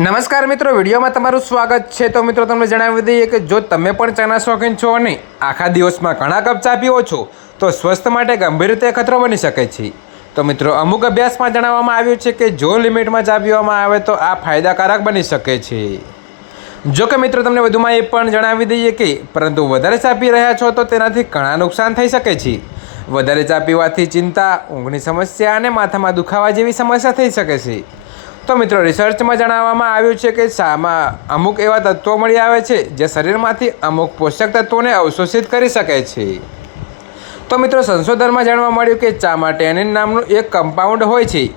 નમસ્કાર મિત્રો, વિડીયોમાં તમારું સ્વાગત છે. તો મિત્રો, તમને જણાવી દઈએ કે જો તમે પણ ચાના શોખીન છો અને આખા દિવસમાં ઘણા કપ ચા પીવો છો, તો સ્વસ્થ માટે ગંભીર રીતે ખતરો બની શકે છે. તો મિત્રો, અમુક અભ્યાસમાં જણાવવામાં આવ્યું છે કે જો લિમિટમાં ચા પીવામાં આવે, તો આ ફાયદાકારક બની શકે છે. જો કે મિત્રો, તમને વધુમાં એ પણ જણાવી દઈએ કે પરંતુ વધારે ચા પી રહ્યા છો, તો તેનાથી ઘણા નુકસાન થઈ શકે છે. વધારે ચા પીવાથી ચિંતા, ઊંઘની સમસ્યા અને માથામાં દુખાવા જેવી સમસ્યા થઈ શકે છે. તો મિત્રો રિસર્ચમાં જણાવવામાં આવ્યું છે કે ચામાં અમુક એવા તત્વો મળી આવે છે જે શરીરમાંથી અમુક પોષક તત્વોને અવશોષિત કરી શકે છે. તો મિત્રો, સંશોધનમાં જાણવા મળ્યું કે ચામાં ટેનિન નામનું એક કમ્પાઉન્ડ હોય છે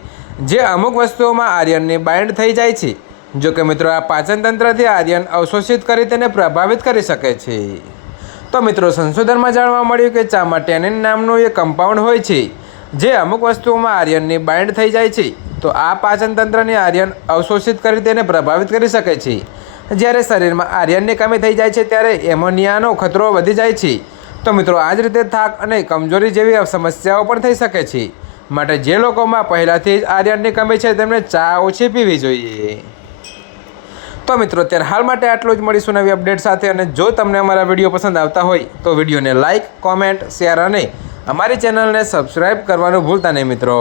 જે અમુક વસ્તુઓમાં આર્યનને બાઇન્ડ થઈ જાય છે, જો કે મિત્રો, આ પાચન તંત્રથી આર્યન અવશોષિત કરી તેને પ્રભાવિત કરી શકે છે. તો મિત્રો, સંશોધનમાં જાણવા મળ્યું કે ચામાં ટેનિન નામનું એક કમ્પાઉન્ડ હોય છે જે અમુક વસ્તુઓમાં આર્યનની બાઇન્ડ થઈ જાય છે, તો આ પાચન તંત્રને આર્યન અવશોષિત કરી તેને પ્રભાવિત કરી શકે છે. જ્યારે શરીરમાં આર્યનની કમી થઈ જાય છે, ત્યારે એમોનિયાનો ખતરો વધી જાય છે. તો મિત્રો, આ જ રીતે થાક અને કમજોરી જેવી સમસ્યાઓ પણ થઈ શકે છે. માટે જે લોકોમાં પહેલાંથી જ આર્યનની કમી છે, તેમને ચા ઓછી પીવી જોઈએ. તો મિત્રો, અત્યારે હાલ માટે આટલું જ. મળીશું નવી અપડેટ સાથે અને જો તમને અમારા વીડિયો પસંદ આવતા હોય, તો વિડીયોને લાઇક કોમેન્ટ, શેર અને અમારી ચેનલને સબસ્ક્રાઈબ કરવાનું ભૂલતા નહીં મિત્રો.